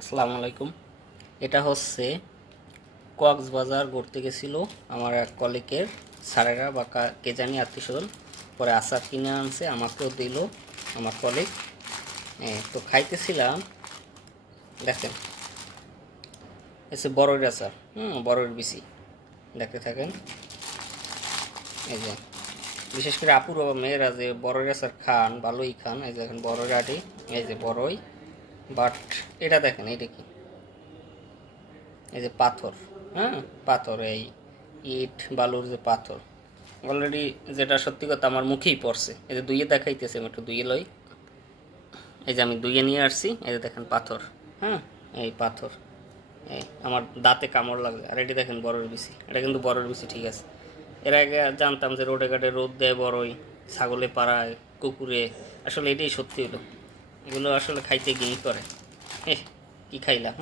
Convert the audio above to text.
আসসালামু আলাইকুম। এটা হচ্ছে কক্সবাজার ঘুরতে গেছিল আমার এক কলিগের স্যারেরা বা কে জানি আত্মীয়স্বজন, পরে আচার কিনে আনছে, আমাকেও দিল আমার কলিগ। তো খাইতেছিলাম, দেখেন এসে বড়ইর আচার, বড়ইর বিচি, দেখতে থাকেন। এই যে বিশেষ করে আপুর বাবা মেয়েরা যে বড়ইর আচার খান, ভালোই খান। এই যে দেখেন বড়ইর আটি, এই যে বড়ই, বাট এটা দেখেন এটা কি, এই যে পাথর, পাথর, এই ইট বালুর যে পাথর অলরেডি, যেটা সত্যি কথা আমার মুখেই পড়ছে। এই যে দুইয়ে দেখাইতেছে, আমি একটু দুইয়ে লই। এই যে আমি দুইয়ে নিয়ে আসছি, এই যে দেখেন পাথর, এই পাথর, এই আমার দাঁতে কামড় লাগবে। আর এটি দেখেন বড়ের বিচি, এটা কিন্তু বড়ের বিচি, ঠিক আছে। এর আগে জানতাম যে রোডে ঘাটে রোদ দেয় বড়ই, ছাগলে পাড়ায়, কুকুরে, আসলে এটাই সত্যি হলো। এগুলো আসলে খাইতে গিয়েই করে। কি খাইলা?